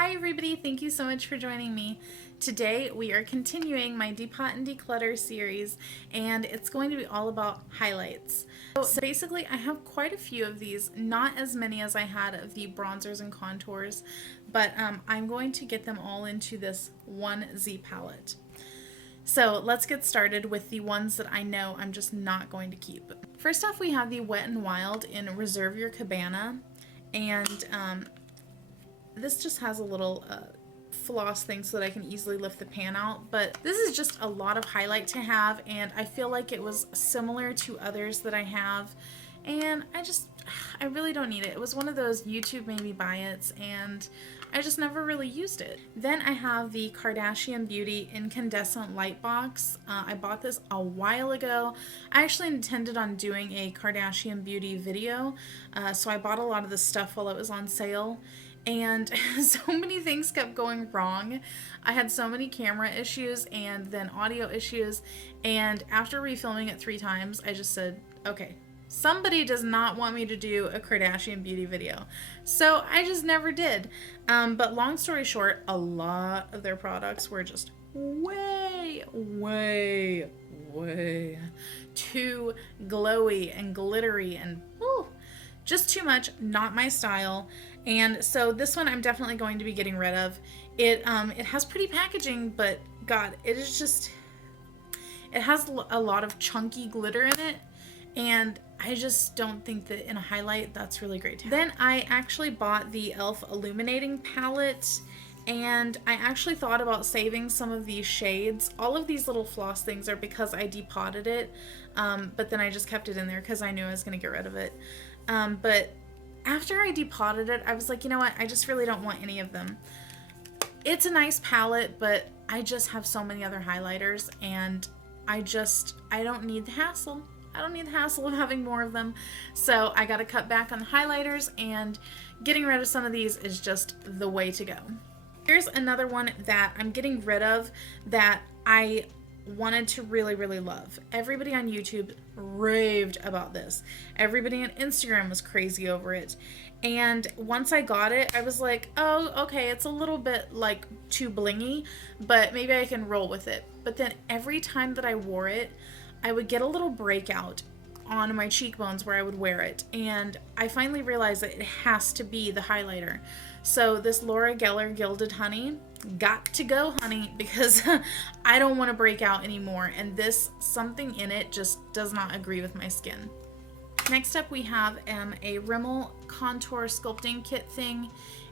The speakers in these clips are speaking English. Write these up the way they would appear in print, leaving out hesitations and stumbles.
Hi everybody, thank you so much for joining me. Today we are continuing my Depot and Declutter series and it's going to be all about highlights. So basically I have quite a few of these, not as many as I had of the bronzers and contours, but I'm going to get them all into this one Z palette. So let's get started with the ones that I know I'm just not going to keep. First off, we have the Wet n Wild in Reserve Your Cabana, and this just has a little floss thing so that I can easily lift the pan out, but this is just a lot of highlight to have, and I feel like it was similar to others that I have, and I really don't need it. It was one of those YouTube made me buy it, and I just never really used it. Then I have the Kardashian Beauty Incandescent Light Box. I bought this a while ago. I actually intended on doing a Kardashian Beauty video, so I bought a lot of this stuff while it was on sale. And so many things kept going wrong. I had so many camera issues and then audio issues, and after refilming it 3 times, I just said, okay, somebody does not want me to do a Kardashian beauty video. So I just never did. But long story short, a lot of their products were just way too glowy and glittery and just too much, not my style. And so this one I'm definitely going to be getting rid of. It has pretty packaging, but God, it has a lot of chunky glitter in it, and I just don't think that in a highlight that's really great to have. Then I actually bought the e.l.f. Illuminating Palette, and I actually thought about saving some of these shades. All of these little floss things are because I depotted it, but then I just kept it in there because I knew I was going to get rid of it. But after I depotted it, I was like, you know what, I just really don't want any of them. It's a nice palette, but I just have so many other highlighters, and I don't need the hassle. I don't need the hassle of having more of them. So I got to cut back on the highlighters, and getting rid of some of these is just the way to go. Here's another one that I'm getting rid of that I wanted to really love. Everybody on YouTube raved about this. Everybody on Instagram was crazy over it. And once I got it, I was like, oh, okay, it's a little bit like too blingy, but maybe I can roll with it. But then every time that I wore it, I would get a little breakout on my cheekbones where I would wear it. And I finally realized that it has to be the highlighter. So this Laura Geller Gilded Honey, got to go, honey, because I don't want to break out anymore, and something in it just does not agree with my skin. Next up we have a Rimmel contour sculpting kit thing,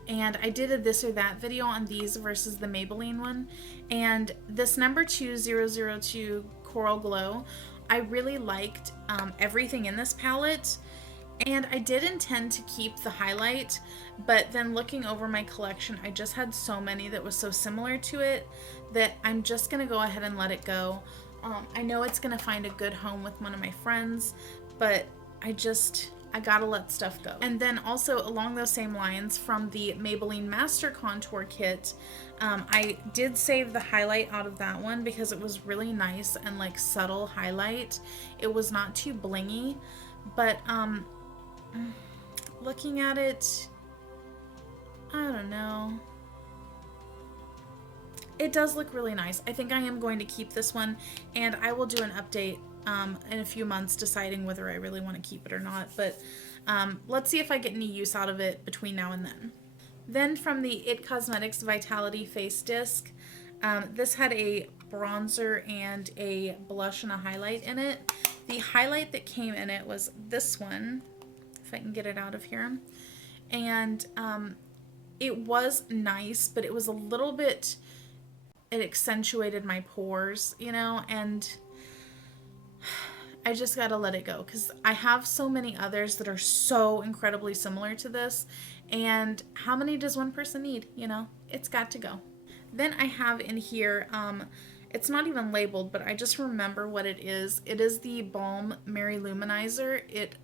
and I did a this or that video on these versus the Maybelline one, and this number 2002 Coral Glow, I really liked everything in this palette. And I did intend to keep the highlight, but then looking over my collection, I just had so many that was so similar to it that I'm just going to go ahead and let it go. I know it's going to find a good home with one of my friends, but I gotta let stuff go. And then also along those same lines, from the Maybelline Master Contour Kit, I did save the highlight out of that one because it was really nice and like subtle highlight. It was not too blingy, but looking at it, I don't know. It does look really nice. I think I am going to keep this one, and I will do an update in a few months deciding whether I really want to keep it or not. But let's see if I get any use out of it between now and then. Then from the IT Cosmetics Vitality Face Disc, this had a bronzer and a blush and a highlight in it. The highlight that came in it was this one, if I can get it out of here, and it was nice, but it was a little bit, it accentuated my pores, you know, and I just gotta let it go because I have so many others that are so incredibly similar to this, and how many does one person need, you know? It's got to go. Then I have in here, it's not even labeled, but I just remember what it is. It is the Balm Mary Luminizer. It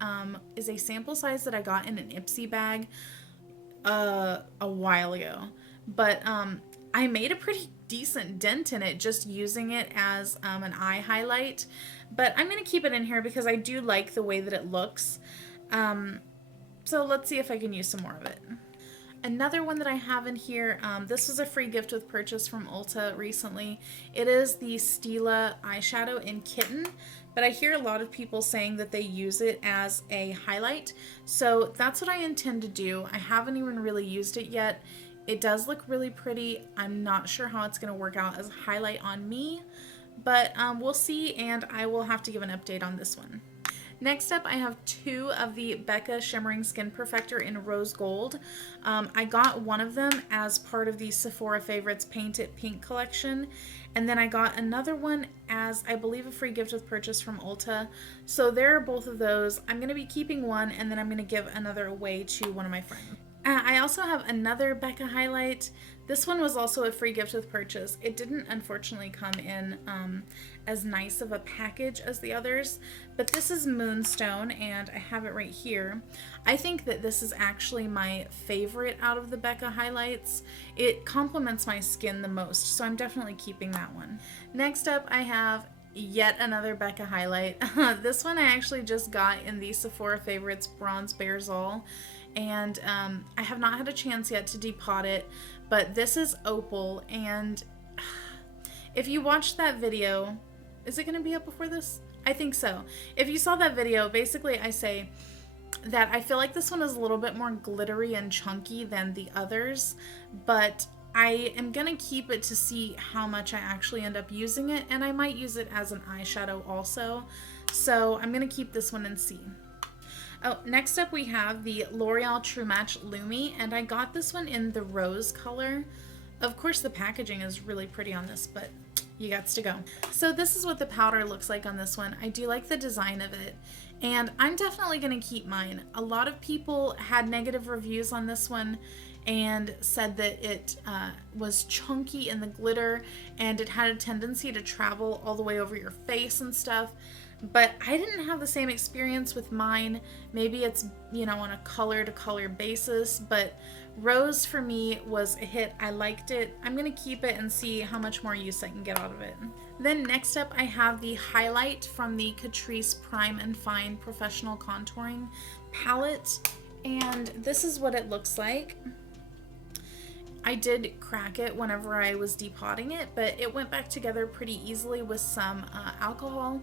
is a sample size that I got in an Ipsy bag a while ago. But I made a pretty decent dent in it just using it as an eye highlight. But I'm going to keep it in here because I do like the way that it looks. So let's see if I can use some more of it. Another one that I have in here, this was a free gift with purchase from Ulta recently. It is the Stila eyeshadow in Kitten, but I hear a lot of people saying that they use it as a highlight. So that's what I intend to do. I haven't even really used it yet. It does look really pretty. I'm not sure how it's going to work out as a highlight on me, but we'll see, and I will have to give an update on this one. Next up, I have two of the Becca Shimmering Skin Perfector in Rose Gold. I got one of them as part of the Sephora Favorites Paint It Pink collection, and then I got another one as, I believe, a free gift with purchase from Ulta. So there are both of those. I'm going to be keeping one, and then I'm going to give another away to one of my friends. I also have another Becca highlight. This one was also a free gift with purchase. It didn't unfortunately come in as nice of a package as the others, but this is Moonstone, and I have it right here. I think that this is actually my favorite out of the Becca highlights. It complements my skin the most, so I'm definitely keeping that one. Next up, I have yet another Becca highlight. This one I actually just got in the Sephora Favorites Bronze Bears All, and I have not had a chance yet to depot it, but this is Opal, and if you watched that video, is it going to be up before this? I think so. If you saw that video, basically I say that I feel like this one is a little bit more glittery and chunky than the others, but I am going to keep it to see how much I actually end up using it, and I might use it as an eyeshadow also, so I'm going to keep this one and see. Oh, next up we have the L'Oreal True Match Lumi, and I got this one in the rose color. Of course the packaging is really pretty on this, but you gots to go. So this is what the powder looks like on this one. I do like the design of it, and I'm definitely going to keep mine. A lot of people had negative reviews on this one and said that it was chunky in the glitter, and it had a tendency to travel all the way over your face and stuff. But I didn't have the same experience with mine. Maybe it's, you know, on a color to color basis, but rose for me was a hit. I liked it. I'm going to keep it and see how much more use I can get out of it. Then next up I have the highlight from the Catrice Prime and Fine Professional Contouring Palette, and this is what it looks like. I did crack it whenever I was depotting it, but it went back together pretty easily with some alcohol.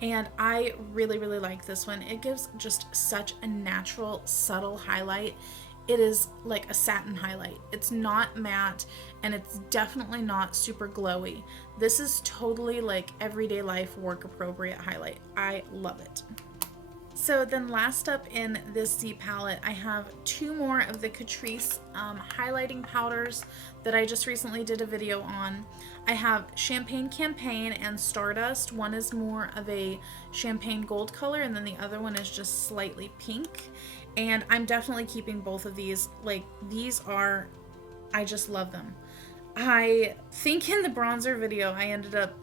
And I really, really like this one. It gives just such a natural, subtle highlight. It is like a satin highlight. It's not matte, and it's definitely not super glowy. This is totally like everyday life, work appropriate highlight. I love it. So then last up in this Z palette, I have two more of the Catrice highlighting powders that I just recently did a video on. I have Champagne Campaign and Stardust. One is more of a champagne gold color, and then the other one is just slightly pink. And I'm definitely keeping both of these. Like, these are, I just love them. I think in the bronzer video, I ended up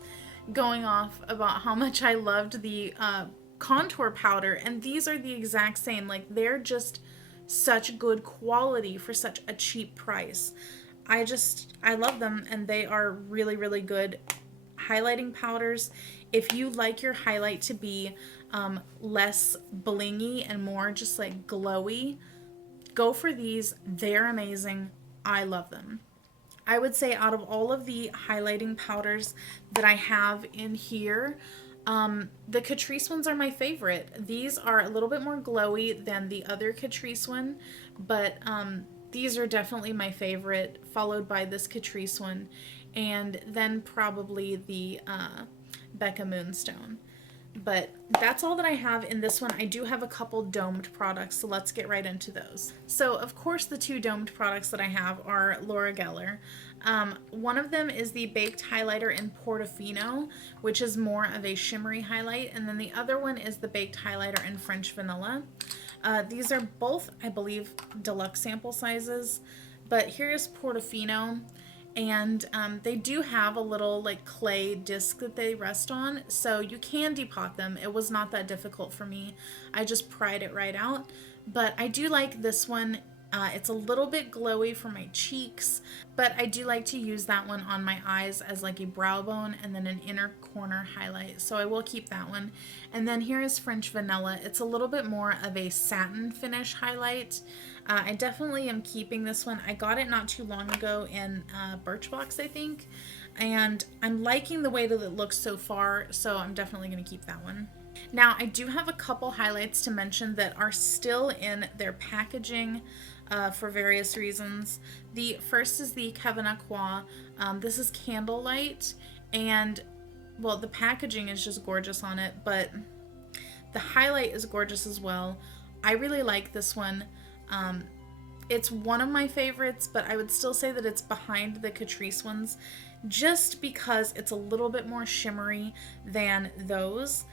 going off about how much I loved the contour powder, and these are the exact same. Like, they're just such good quality for such a cheap price. I love them, and they are really, really good highlighting powders. If you like your highlight to be less blingy and more just like glowy, go for these. They're amazing. I love them. I would say out of all of the highlighting powders that I have in here, the Catrice ones are my favorite. These are a little bit more glowy than the other Catrice one, but these are definitely my favorite, followed by this Catrice one, and then probably the Becca Moonstone. But that's all that I have in this one. I do have a couple domed products, so let's get right into those. So of course the two domed products that I have are Laura Geller. One of them is the Baked Highlighter in Portofino, which is more of a shimmery highlight, and then the other one is the Baked Highlighter in French Vanilla. These are both, I believe, deluxe sample sizes, but here's Portofino. And they do have a little like clay disc that they rest on, so you can depot them. It was not that difficult for me. I just pried it right out. But I do like this one. It's a little bit glowy for my cheeks, but I do like to use that one on my eyes as like a brow bone and then an inner corner highlight. So I will keep that one. And then here is French Vanilla. It's a little bit more of a satin finish highlight. I definitely am keeping this one. I got it not too long ago in Birchbox, I think, and I'm liking the way that it looks so far, so I'm definitely going to keep that one. Now, I do have a couple highlights to mention that are still in their packaging for various reasons. The first is the cabana. This is Candlelight, and well, the packaging is just gorgeous on it, but the highlight is gorgeous as well. I really like this one. It's one of my favorites, but I would still say that it's behind the Catrice ones just because it's a little bit more shimmery than those.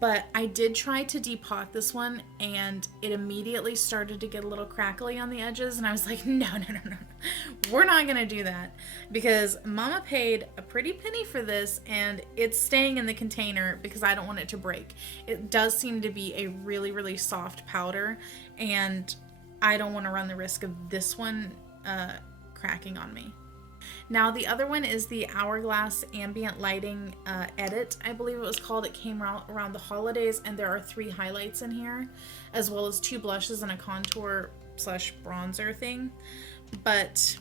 But I did try to depot this one, and it immediately started to get a little crackly on the edges, and I was like, no, we're not gonna do that, because Mama paid a pretty penny for this, and it's staying in the container because I don't want it to break. It does seem to be a really, really soft powder, and I don't want to run the risk of this one cracking on me. Now, the other one is the Hourglass Ambient Lighting Edit, I believe it was called. It came around the holidays, and there are 3 highlights in here, as well as 2 blushes and a contour / bronzer thing. But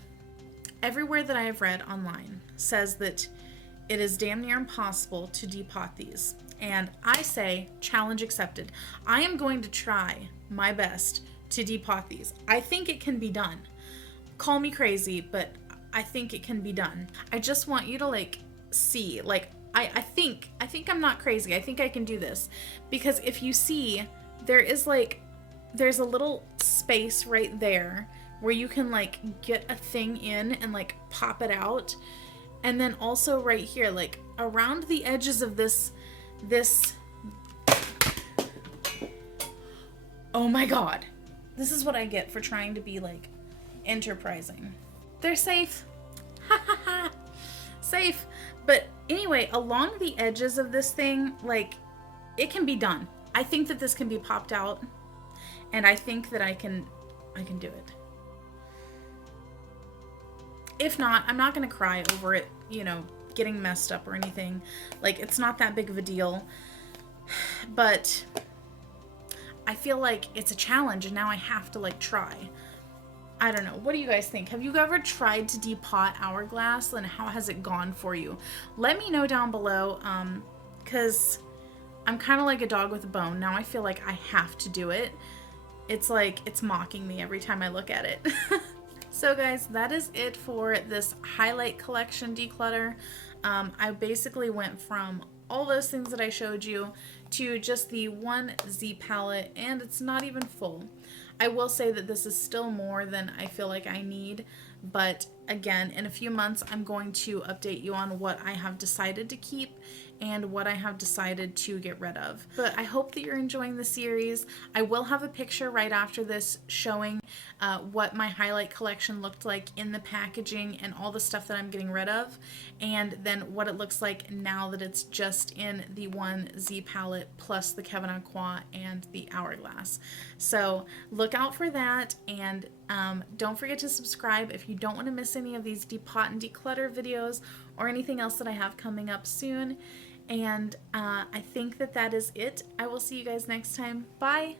everywhere that I have read online says that it is damn near impossible to depot these. And I say, challenge accepted. I am going to try my best to depot these. I think it can be done. Call me crazy, but I think it can be done. I just want you to like see, like I think I'm not crazy. I think I can do this, because if you see, there's a little space right there where you can like get a thing in and like pop it out. And then also right here, like around the edges of this, oh my God, this is what I get for trying to be like enterprising. They're safe. Ha ha ha. Safe. But anyway, along the edges of this thing, like, it can be done. I think that this can be popped out, and I think that I can do it. If not, I'm not going to cry over it, you know, getting messed up or anything. Like, it's not that big of a deal. But I feel like it's a challenge, and now I have to like try. I don't know. What do you guys think? Have you ever tried to depot Hourglass, and how has it gone for you? Let me know down below, because I'm kind of like a dog with a bone. Now I feel like I have to do it. It's like it's mocking me every time I look at it. So guys, that is it for this highlight collection declutter. I basically went from all those things that I showed you to just the one Z palette, and it's not even full. I will say that this is still more than I feel like I need, but again, in a few months, I'm going to update you on what I have decided to keep and what I have decided to get rid of. But I hope that you're enjoying the series. I will have a picture right after this showing what my highlight collection looked like in the packaging and all the stuff that I'm getting rid of, and then what it looks like now that it's just in the one Z palette plus the Cabana and the Hourglass. So look out for that, and don't forget to subscribe if you don't want to miss any of these depot and declutter videos or anything else that I have coming up soon. And I think that is it. I will see you guys next time. Bye!